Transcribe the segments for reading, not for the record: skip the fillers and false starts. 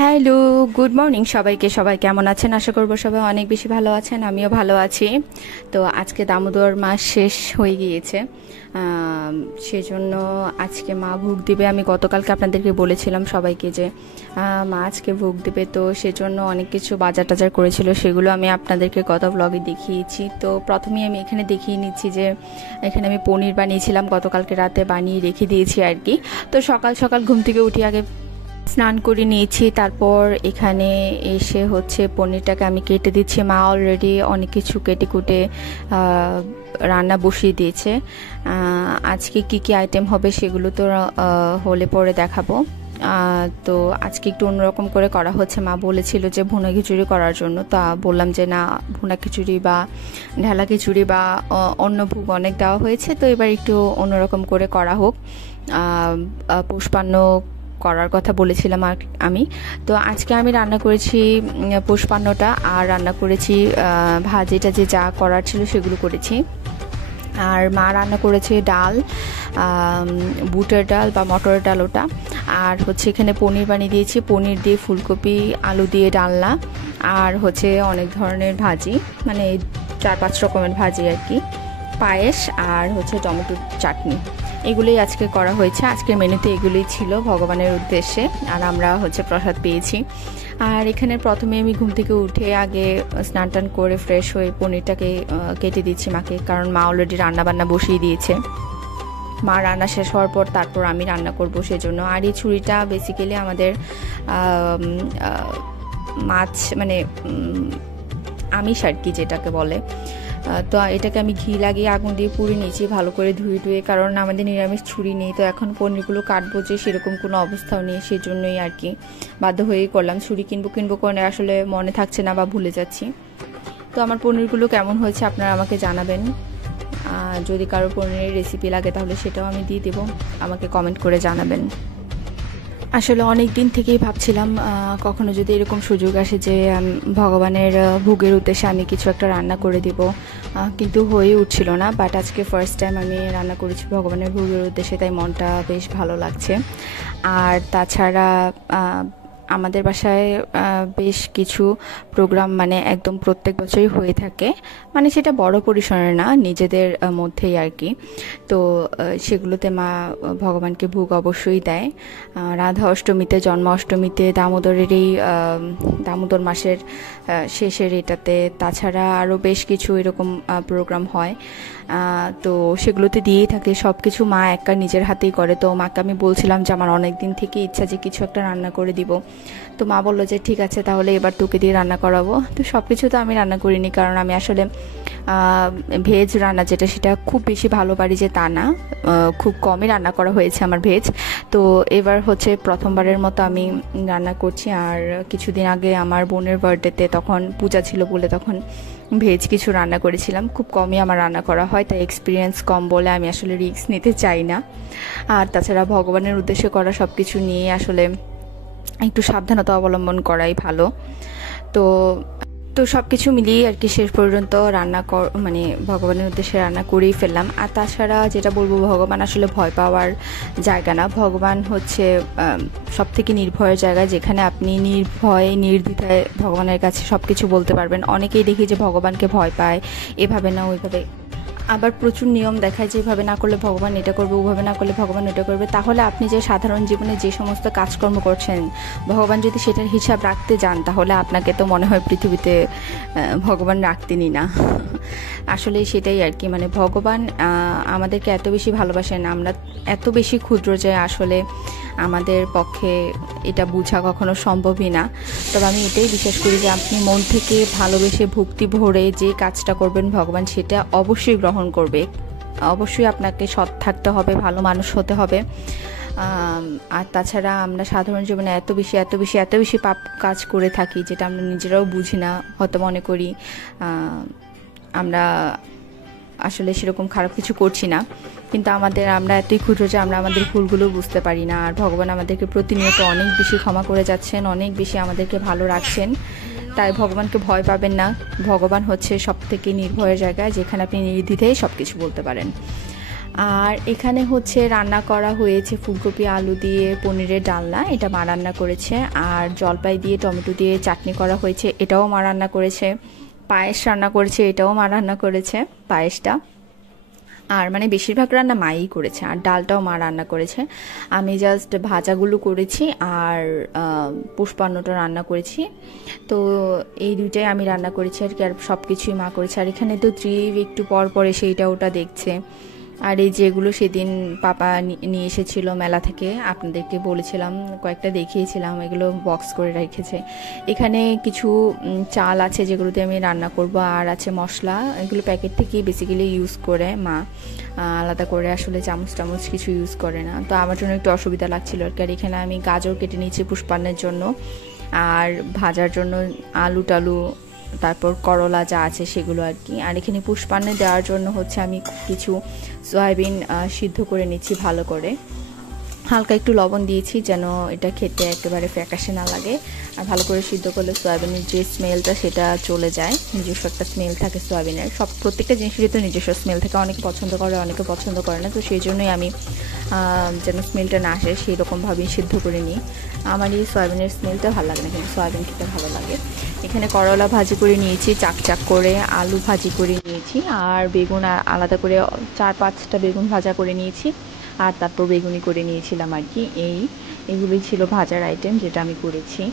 Hello, good morning সবাইকে। সবাই কেমন আছেন? আশা করব সবাই অনেক বেশি ভালো আছেন, আমিও ভালো আছি। তো আজকে দামোদর মাস শেষ হয়ে গিয়েছে, সেজন্য আজকে মা ভোগ দিবে। আমি গতকালকে আপনাদেরকে বলেছিলাম সবাইকে যে মা আজকে ভোগ দিবে, তো সেজন্য অনেক কিছু বাজার টাজার করেছিল, সেগুলো আমি আপনাদেরকে গত ব্লগে দেখিয়েছি। তো প্রথমেই আমি এখানে দেখিয়ে নিচ্ছি যে এখানে আমি পনির বানিয়েছিলাম, গতকালকে রাতে বানিয়ে রেখে দিয়েছি আর কি। তো সকাল সকাল ঘুম থেকে উঠে আগে স্নান করে নিয়েছি, তারপর এখানে এসে হচ্ছে পনিরটাকে আমি কেটে দিচ্ছি। মা অলরেডি অনেক কিছু কেটে কুটে রান্না বসিয়ে দিয়েছে। আজকে কি কি আইটেম হবে সেগুলো তো হলে পরে দেখাবো। তো আজকে একটু অন্যরকম করে করা হচ্ছে। মা বলেছিল যে ভুনা খিচুড়ি করার জন্য, তা বললাম যে না, ভুনা খিচুড়ি বা ঢালা খিচুড়ি বা অন্য ভোগ অনেক দেওয়া হয়েছে, তো এবার একটু অন্যরকম করে করা হোক। পুষ্পান্ন করার কথা বলেছিলাম আমি। তো আজকে আমি রান্না করেছি পুষ্পান্নটা, আর রান্না করেছি ভাজিটা, যে যা করার ছিল সেগুলো করেছি। আর মা রান্না করেছে ডাল, বুটের ডাল বা মটরের ডাল ওটা। আর হচ্ছে এখানে পনির বানিয়ে দিয়েছি, পনির দিয়ে ফুলকপি আলু দিয়ে ডালনা, আর হচ্ছে অনেক ধরনের ভাজি, মানে 4-5 রকমের ভাজি আর কি, পায়েস, আর হচ্ছে টমেটো চাটনি। এগুলোই আজকে করা হয়েছে। আজকের মেনুতে এগুলোই ছিল ভগবানের উদ্দেশ্যে, আর আমরা হচ্ছে প্রসাদ পেয়েছি। আর এখানে প্রথমে আমি ঘুম থেকে উঠে আগে স্নান টান করে ফ্রেশ হয়ে পনিরটাকে কেটে দিচ্ছি মাকে, কারণ মা অলরেডি রান্না বান্না বসিয়ে দিয়েছে। মা রান্না শেষ হওয়ার পর তারপর আমি রান্না করব সেজন্য। আর এই ছুরিটা বেসিক্যালি আমাদের মাছ, মানে আমিষ আর কি যেটাকে বলে। তো এটাকে আমি ঘি লাগিয়ে আগুন দিয়ে পুড়ে নিয়েছি ভালো করে ধুয়ে ধুয়ে, কারণ আমাদের নিরামিষ ছুরি নেই। তো এখন পনিরগুলো কাটবো যে সেরকম কোনো অবস্থাও নেই, সেজন্যই আর কি বাধ্য হয়েই করলাম। ছুরি কিনবো করে আসলে মনে থাকছে না বা ভুলে যাচ্ছি। তো আমার পনিরগুলো কেমন হয়েছে আপনারা আমাকে জানাবেন। যদি কারো পনিরের রেসিপি লাগে তাহলে সেটাও আমি দিয়ে দেবো, আমাকে কমেন্ট করে জানাবেন। আসলে অনেক দিন থেকেই ভাবছিলাম কখনো যদি এরকম সুযোগ আসে যে ভগবানের ভোগের উদ্দেশ্যে আমি কিছু একটা রান্না করে দিব, কিন্তু হয়ে উঠছিল না। বাট আজকে ফার্স্ট টাইম আমি রান্না করেছি ভগবানের ভোগের উদ্দেশ্যে, তাই মনটা বেশ ভালো লাগছে। আর তাছাড়া আমাদের বাসায় বেশ কিছু প্রোগ্রাম মানে একদম প্রত্যেক বছরই হয়ে থাকে, মানে সেটা বড় পরিসরে না, নিজেদের মধ্যেই আর কি। তো সেগুলোতে মা ভগবানকে ভোগ অবশ্যই দেয়। রাধা অষ্টমীতে, জন্মাষ্টমীতে, দামোদরের এই দামোদর মাসের শেষের এটাতে, তাছাড়া আরও বেশ কিছু এরকম প্রোগ্রাম হয়। তো সেগুলোতে দিয়েই থাকে সব কিছু, মা একা নিজের হাতেই করে। তো মাকে আমি বলছিলাম যে আমার অনেক দিন থেকে ইচ্ছা যে কিছু একটা রান্না করে দিব। তো মা বললো যে ঠিক আছে, তাহলে এবার তোকে দিয়ে রান্না করাবো। তো সব কিছু তো আমি রান্না করিনি, কারণ আমি আসলে ভেজ রান্না যেটা, সেটা খুব বেশি ভালো পারি যে তা না, খুব কমই রান্না করা হয়েছে আমার ভেজ। তো এবার হচ্ছে প্রথমবারের মতো আমি রান্না করছি। আর কিছুদিন আগে আমার বোনের বার্থডেতে, তখন পূজা ছিল বলে তখন ভেজ কিছু রান্না করেছিলাম। খুব কমই আমার রান্না করা হয়, তাই এক্সপিরিয়েন্স কম বলে আমি আসলে রিস্ক নিতে চাই না। আর তাছাড়া ভগবানের উদ্দেশ্যে করা সব কিছু নিয়ে আসলে একটু সাবধানতা অবলম্বন করাই ভালো। তো তো সব কিছু মিলিয়ে আর কি শেষ পর্যন্ত রান্না মানে ভগবানের উদ্দেশ্যে রান্না করেই ফেললাম। আর তাছাড়া যেটা বলবো, ভগবান আসলে ভয় পাওয়ার জায়গা না, ভগবান হচ্ছে সব থেকে নির্ভয়ের জায়গা, যেখানে আপনি নির্ভয়ে নির্দ্বিধায় ভগবানের কাছে সব কিছু বলতে পারবেন। অনেকেই দেখি যে ভগবানকে ভয় পায়, এভাবে না ওইভাবে, আবার প্রচুর নিয়ম দেখায় যে এভাবে না করলে ভগবান এটা করবে, ওভাবে না করলে ভগবান ওটা করবে। তাহলে আপনি যে সাধারণ জীবনে যে সমস্ত কাজকর্ম করছেন, ভগবান যদি সেটার হিসাব রাখতে যান, তাহলে আপনাকে তো মনে হয় পৃথিবীতে ভগবান রাখতেনই না। আসলে সেটাই আর কি, মানে ভগবান আমাদেরকে এত বেশি ভালোবাসেন, আমরা এত বেশি ক্ষুদ্র যে আসলে আমাদের পক্ষে এটা বোঝা কখনো সম্ভবই না। তবে আমি এটাই বিশ্বাস করি যে আপনি মন থেকে ভালোবেসে ভক্তি ভরে যে কাজটা করবেন, ভগবান সেটা অবশ্যই গ্রহণ করবে। অবশ্যই আপনাকে সৎ থাকতে হবে, ভালো মানুষ হতে হবে। আর তাছাড়া আমরা সাধারণ জীবনে এত বেশি পাপ কাজ করে থাকি, যেটা আমরা নিজেরাও বুঝি না, হয়তো মনে করি আমরা আসলে সেরকম খারাপ কিছু করছি না, কিন্তু আমরা এতই ক্ষুদ্র যে আমরা আমাদের ভুলগুলো বুঝতে পারি না। আর ভগবান আমাদেরকে প্রতিনিয়ত অনেক বেশি ক্ষমা করে যাচ্ছেন, অনেক বেশি আমাদেরকে ভালো রাখছেন। তাই ভগবানকে ভয় পাবেন না। ভগবান হচ্ছে সব থেকে নির্ভয়ের জায়গা, যেখানে আপনি নির্দ্বিধায় সব কিছু বলতে পারেন। আর এখানে হচ্ছে রান্না করা হয়েছে ফুলকপি আলু দিয়ে পনিরের ডালনা, এটা মা রান্না করেছে। আর জলপাই দিয়ে টমেটো দিয়ে চাটনি করা হয়েছে, এটাও মা রান্না করেছে। পায়েস রান্না করেছে, এটাও মা রান্না করেছে পায়েসটা। আর মানে বেশিরভাগ রান্না মাই করেছে, আর ডালটাও মা রান্না করেছে। আমি জাস্ট ভাজাগুলো করেছি আর পুষ্পান্নটা রান্না করেছি। তো এই দুইটাই আমি রান্না করেছি আর কি, আর সব কিছুই মা করেছে। আর এখানে তো ত্রিভ একটু পর পরে সেইটা ওটা দেখছে। আর এই যেগুলো সেদিন পাপা নিয়ে এসেছিল মেলা থেকে, আপনাদেরকে বলেছিলাম, কয়েকটা দেখিয়েছিলাম, এগুলো বক্স করে রেখেছে। এখানে কিছু চাল আছে যেগুলোতে আমি রান্না করব, আর আছে মশলা, এগুলো প্যাকেট থেকে বেসিক্যালি ইউজ করে মা, আলাদা করে আসলে চামচ টামচ কিছু ইউজ করে না। তো আমার জন্য একটু অসুবিধা লাগছিল আর কি। আর এখানে আমি গাজর কেটে নিয়েছি পুষ্পান্নের জন্য, আর ভাজার জন্য আলু টালু, তারপর করলা যা আছে সেগুলো আর কি। আর এখানে পুষ্পান্নে দেওয়ার জন্য হচ্ছে আমি কিছু সয়াবিন সিদ্ধ করে নিচ্ছি ভালো করে, হালকা একটু লবণ দিয়েছি যেন এটা খেতে একেবারে ফ্যাকাশে না লাগে। আর ভালো করে সিদ্ধ করলে সয়াবিনের যে স্মেলটা সেটা চলে যায়, নিজস্ব একটা স্মেল থাকে সয়াবিনের। প্রত্যেকটা জিনিসেরই তো নিজস্ব স্মেল থাকে, অনেকে পছন্দ করে অনেকে পছন্দ করে না। তো সেই জন্যই আমি যেন স্মেলটা না আসে সেই রকমভাবেই সিদ্ধ করে নিই। আমার এই সয়াবিনের স্মেলটা ভালো লাগে না, কিন্তু সয়াবিন খেতে ভালো লাগে। এখানে করলা ভাজি করে নিয়েছি চাক চাক করে, আলু ভাজি করে নিয়েছি, আর বেগুন আলাদা করে 4-5টা বেগুন ভাজা করে নিয়েছি, আর তারপর বেগুনি করে নিয়েছিলাম আর কি। এগুলোই ছিল ভাজার আইটেম যেটা আমি করেছি।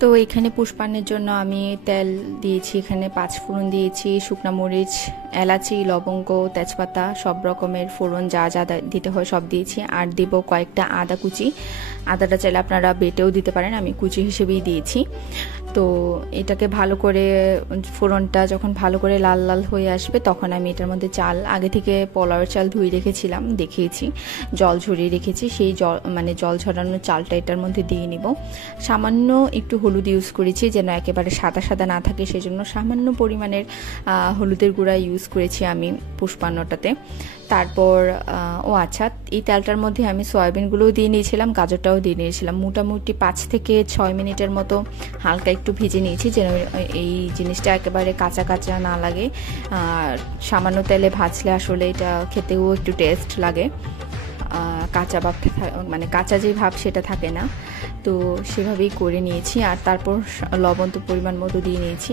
তো এখানে পুষ্পান্নের জন্য আমি তেল দিয়েছি, এখানে 5 ফোড়ন দিয়েছি, শুকনা মরিচ, এলাচি, লবঙ্গ, তেজপাতা, সব রকমের ফোড়ন যা যা দিতে হয় সব দিয়েছি। আর দিব কয়েকটা আদা কুচি, আদাটা চাইলে আপনারা বেটেও দিতে পারেন, আমি কুচি হিসেবেই দিয়েছি। তো এটাকে ভালো করে, ফোড়নটা যখন ভালো করে লাল লাল হয়ে আসবে তখন আমি এটার মধ্যে চাল, আগে থেকে পোলাওয়ের চাল ধুয়ে রেখেছিলাম, দেখিয়েছি, জল ঝরিয়ে রেখেছি, সেই জল মানে জল ঝরানো চালটা এটার মধ্যে দিয়ে নিব। সামান্য একটু হলুদ ইউজ করেছি যেন একেবারে সাদা সাদা না থাকে, সেজন্য সামান্য পরিমাণের হলুদের গুঁড়া ইউজ করেছি আমি পুষ্পান্নটাতে। তারপর আচ্ছা, এই তেলটার মধ্যে আমি সয়াবিনগুলোও দিয়ে নিয়েছিলাম, গাজরটাও দিয়ে নিয়েছিলাম। মোটামুটি 5 থেকে 6 মিনিটের মতো হালকা একটু ভেজে নিয়েছি যেন এই জিনিসটা একেবারে কাঁচা কাঁচা না লাগে। সামান্য তেলে ভাজলে আসলে এটা খেতেও একটু টেস্ট লাগে, কাঁচা ভাব মানে কাঁচা যে ভাব সেটা থাকে না। তো সেভাবেই করে নিয়েছি। আর তারপর লবণ তো পরিমাণ মতো দিয়ে নিয়েছি।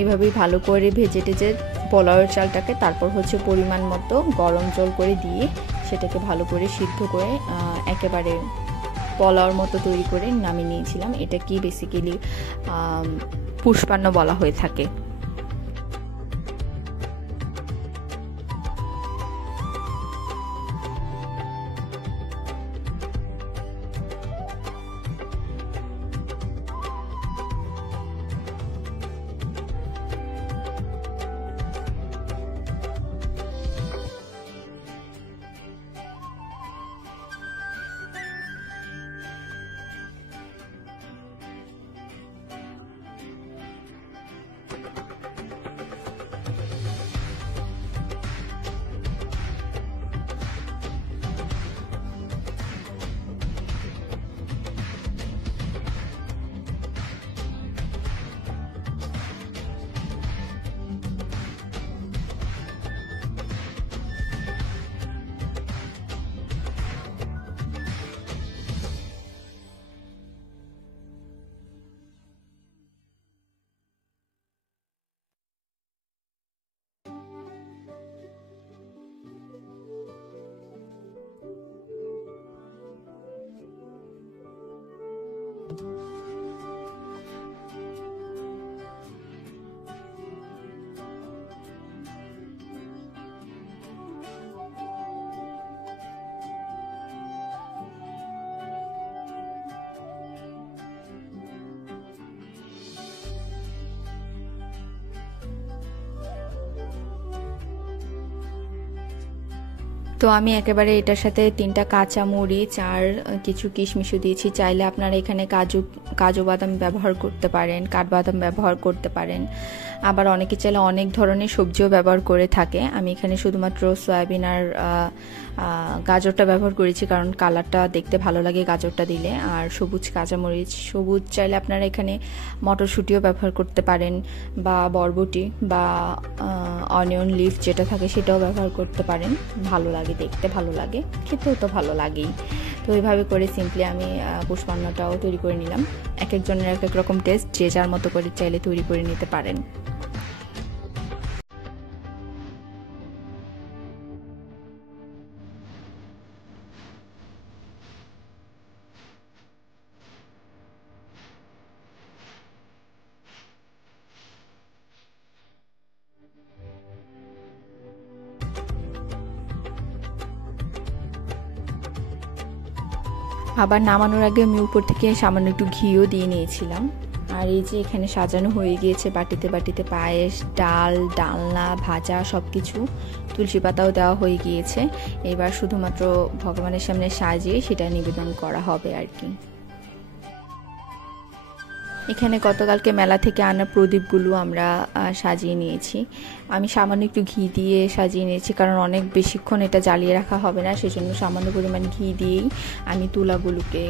এভাবেই ভালো করে ভেজে টেজে পোলাওয়ের চালটাকে তারপর হচ্ছে পরিমাণ মতো গরম জল করে দিয়ে সেটাকে ভালো করে সিদ্ধ করে একেবারে পোলাওর মতো তৈরি করে নামিয়ে নিয়েছিলাম। এটা কি বেসিক্যালি পুষ্পান্ন বলা হয়ে থাকে। তো আমি একেবারে এটার সাথে 3টা কাঁচা মরিচ আর কিছু কিশমিশও দিয়েছি। চাইলে আপনারা এখানে কাজু বাদাম ব্যবহার করতে পারেন, কাঠবাদাম ব্যবহার করতে পারেন, আবার অনেকে চাইলে অনেক ধরনের সবজিও ব্যবহার করে থাকে। আমি এখানে শুধুমাত্র সয়াবিন আর গাজরটা ব্যবহার করেছি কারণ কালারটা দেখতে ভালো লাগে গাজরটা দিলে। আর সবুজ কাঁচামরিচ, সবুজ চাইলে আপনারা এখানে মটরশুঁটিও ব্যবহার করতে পারেন বা বরবটি বা অনিয়ন লিফ যেটা থাকে সেটাও ব্যবহার করতে পারেন। ভালো লাগে, দেখতে ভালো লাগে, খেতেও তো ভালো লাগেই। তো এইভাবে করে সিম্পলি আমি পুষ্পান্নটাও তৈরি করে নিলাম। এক একজনের এক এক রকম টেস্ট, যে যার মতো করে চাইলে তৈরি করে নিতে পারেন। আবার নামানোর আগে আমি উপর থেকে সামান্য একটু ঘিও দিয়ে নিয়েছিলাম। আর এই যে এখানে সাজানো হয়ে গিয়েছে বাটিতে বাটিতে পায়েস, ডাল, ডালনা, ভাজা সব কিছু, তুলসী পাতাও দেওয়া হয়ে গিয়েছে। এবার শুধুমাত্র ভগবানের সামনে সাজিয়ে সেটা নিবেদন করা হবে আর কি। এখানে গতকালকে মেলা থেকে আনা প্রদীপগুলো আমরা সাজিয়ে নিয়েছি। আমি সামান্য একটু ঘি দিয়ে সাজিয়ে নিয়েছি কারণ অনেক বেশিক্ষণ এটা জ্বালিয়ে রাখা হবে না, সেজন্য সামান্য পরিমাণ ঘি দিয়েই আমি তুলাগুলোকে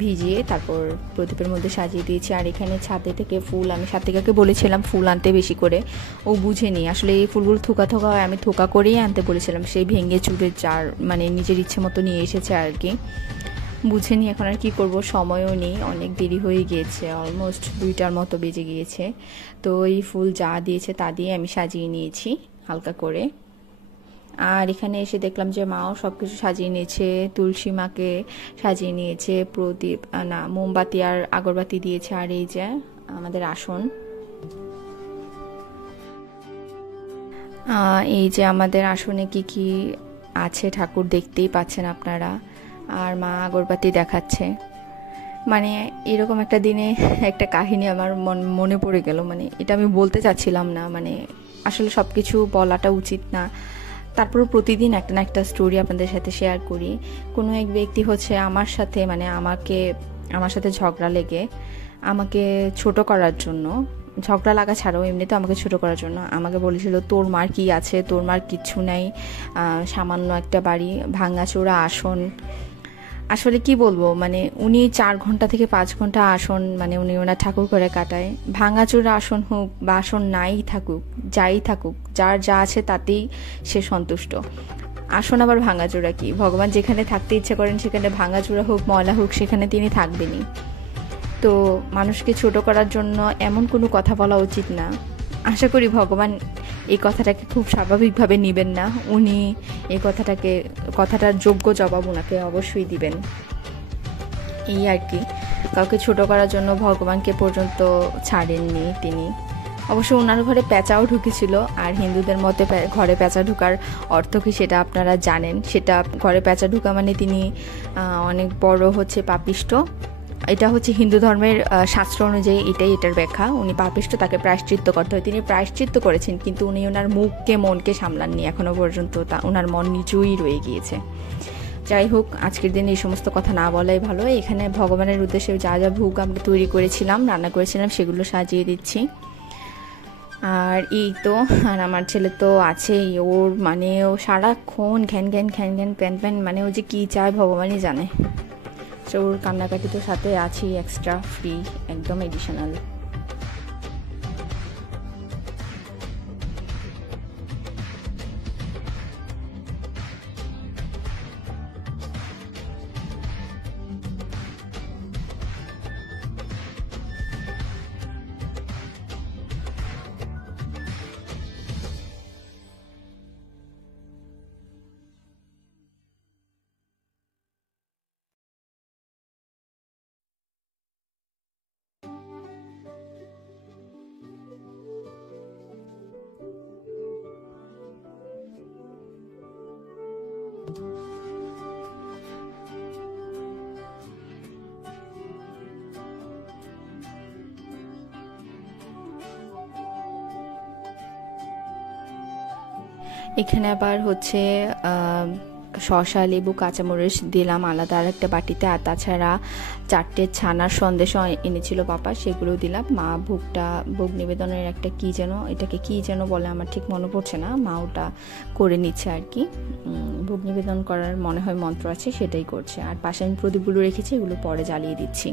ভিজিয়ে তারপর প্রদীপের মধ্যে সাজিয়ে দিয়েছি। আর এখানে ছাদে থেকে ফুল, আমি সাথীকাকে বলেছিলাম ফুল আনতে বেশি করে, ও বুঝেনি আসলে এই ফুলগুলো থোকা থোকা হয়, আমি থোকা করেই আনতে বলেছিলাম, সেই ভেঙে চুরে চার মানে নিজের ইচ্ছে মতো নিয়ে এসেছে আর কি, বুঝেনি। এখন আর কি করব, সময়ও নেই, অনেক দেরি হয়ে গিয়েছে, অলমোস্ট 2টার মতো বেজে গিয়েছে। তো এই ফুল যা দিয়েছে তা দিয়ে আমি সাজিয়ে নিয়েছি হালকা করে। আর এখানে এসে দেখলাম যে মাও সব কিছু সাজিয়ে নিয়েছে, তুলসী মাকে সাজিয়ে নিয়েছে, প্রদীপ না মোমবাতি আর আগরবাতি দিয়েছে। আর এই যে আমাদের আসন, এই যে আমাদের আসনে কি কি আছে ঠাকুর দেখতেই পাচ্ছেন আপনারা। আর মা আগরবাতি দেখাচ্ছে। মানে এরকম একটা দিনে একটা কাহিনী আমার মনে পড়ে গেল। মানে এটা আমি বলতে চাচ্ছিলাম না, মানে আসলে সব কিছু বলাটা উচিত না, তারপর প্রতিদিন একটা না একটা স্টোরি আপনাদের সাথে শেয়ার করি। কোনো এক ব্যক্তি হচ্ছে আমার সাথে, মানে আমার সাথে ঝগড়া লেগে আমাকে ছোট করার জন্য, ঝগড়া লাগা ছাড়াও এমনিতে আমাকে ছোট করার জন্য আমাকে বলেছিল তোর মার কি আছে, তোর মার কিচ্ছু নাই, সামান্য একটা বাড়ি, ভাঙাচোরা আসন। আসলে কি বলবো, মানে উনি 4 ঘন্টা থেকে 5 ঘন্টা আসন, মানে উনি ওনার ঠাকুর করে কাটায়। ভাঙাচোরা আসন হোক বা আসন নাই থাকুক, যাই থাকুক, যার যা আছে তাতেই সে সন্তুষ্ট। আসন আবার ভাঙাচোরা কি, ভগবান যেখানে থাকতে ইচ্ছে করেন সেখানে ভাঙাচোরা হোক ময়লা হোক সেখানে তিনি থাকবেনই। তো মানুষকে ছোট করার জন্য এমন কোনো কথা বলা উচিত না। আশা করি ভগবান এই কথাটাকে খুব স্বাভাবিকভাবে নেবেন না, উনি এই কথাটার যোগ্য জবাব ওনাকে অবশ্যই দিবেন। এই আর কি, কাউকে ছোট করার জন্য ভগবানকে পর্যন্ত ছাড়েননি তিনি। অবশ্য ওনার ঘরে পেঁচাও ঢুকেছিল, আর হিন্দুদের মতে ঘরে পেঁচা ঢুকার অর্থ কি সেটা আপনারা জানেন। সেটা ঘরে পেঁচা ঢুকা মানে তিনি অনেক বড় হচ্ছে পাপিষ্ট। এটা হচ্ছে হিন্দু ধর্মের শাস্ত্র অনুযায়ী এটার ব্যাখ্যা। উনি পাপিষ্ট, তাকে প্রায়শ্চিত্ত করতে হয়। তিনি প্রায়শ্চিত্ত করেছেন, কিন্তু উনি ওনার মনকে সামলাননি এখনো পর্যন্ত, ওনার মন নিচুই রয়ে গিয়েছে। যাই হোক, আজকের দিনে এই সমস্ত কথা না বলাই ভালো। এখানে ভগবানের উদ্দেশ্যে যা যা ভোগ আমরা তৈরি করেছিলাম, রান্না করেছিলাম, সেগুলো সাজিয়ে দিচ্ছি। আর এই তো, আর আমার ছেলে তো আছেই, ও সারাক্ষণ ঘ্যান প্যান, মানে ও যে কী চায় ভগবানই জানে। ওর কান্নাকাটি তো সাথে আছেই, এক্সট্রা ফ্রি, একদম এডিশনাল। এখানে আবার হচ্ছে শসা, লেবু, কাঁচামরিচ দিলাম আলাদা আর একটা বাটিতে। আর তাছাড়া 4টে ছানার সন্দেশও এনেছিল পাপা, সেগুলো দিলাম। মা ভোগ নিবেদনের একটা এটাকে কি যেন বলে, আমার ঠিক মনে পড়ছে না, মা ওটা করে নিচ্ছে আর কি। ভোগ নিবেদন করার মনে হয় মন্ত্র আছে, সেটাই করছে। আর পাশে আমি প্রদীপগুলো রেখেছি, এগুলো পরে জ্বালিয়ে দিচ্ছি।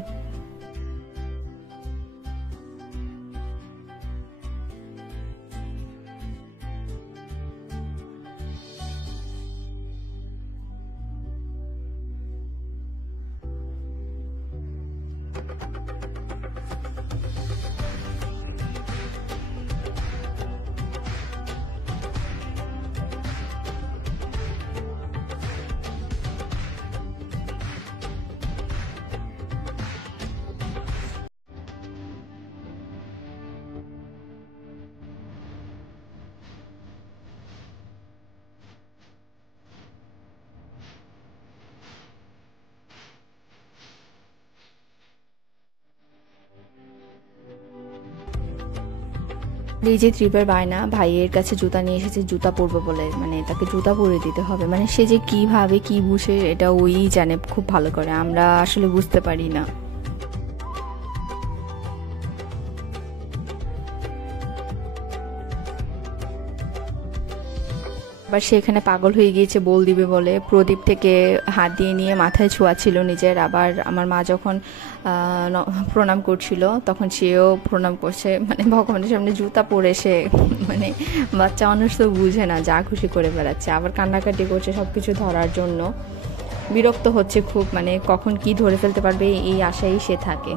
এই যে ট্রিপের বায়না, ভাইয়ের কাছে জুতা নিয়ে এসেছে, জুতা পরবে বলে, মানে তাকে জুতা পরে দিতে হবে। মানে সে যে কিভাবে কি বুঝে এটা ওই জানে খুব ভালো করে, আমরা আসলে বুঝতে পারি না। আবার সে এখানে পাগল হয়ে গিয়েছে বল দিবে বলে, প্রদীপ থেকে হাত দিয়ে নিয়ে মাথায় ছোঁয়া ছিল নিজের। আবার আমার মা যখন প্রণাম করছিল তখন সেও প্রণাম করছে, মানে ভগবানের সামনে জুতা পরে সে মানে বাচ্চা মানুষ তো বুঝে না, যা খুশি করে বেড়াচ্ছে। আবার কান্নাকাটি করছে সব কিছু ধরার জন্য, বিরক্ত হচ্ছে খুব, মানে কখন কি ধরে ফেলতে পারবে এই আশাই সে থাকে।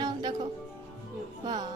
নাও দেখো, বাহ।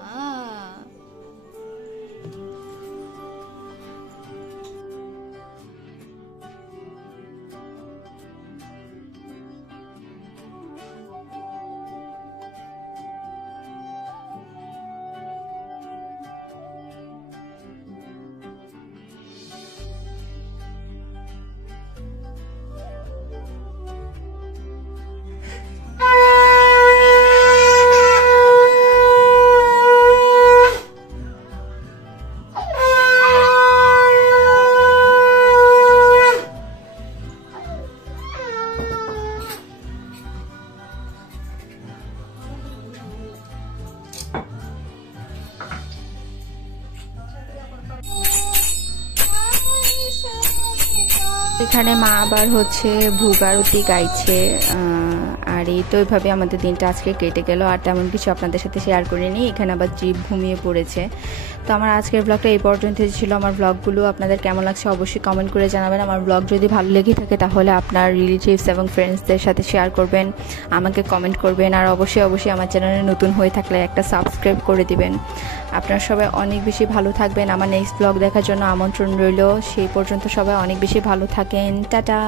এখানে মা আবার হচ্ছে ভুগারতি গাইছে, আর এই তো এইভাবে আমাদের দিনটা আজকে কেটে গেল। আর তেমন কিছু আপনাদের সাথে শেয়ার করিনি। এখানে আবার জীব ঘুমিয়ে পড়েছে। তো আমার আজকের ব্লগটা এই পর্যন্তই ছিল। আমার ব্লগগুলো আপনাদের কেমন লাগছে অবশ্যই কমেন্ট করে জানাবেন। আমার ব্লগ যদি ভালো লেগে থাকে তাহলে আপনার রিলেটিভস এবং ফ্রেন্ডসদের সাথে শেয়ার করবেন, আমাকে কমেন্ট করবেন, আর অবশ্যই আমার চ্যানেলে নতুন হয়ে থাকলে একটা সাবস্ক্রাইব করে দিবেন। আপনারা সবাই অনেক বেশি ভালো থাকবেন। আমার নেক্সট ব্লগ দেখার জন্য আমন্ত্রণ রইল। সেই পর্যন্ত সবাই অনেক বেশি ভালো থাকেন। টাটা।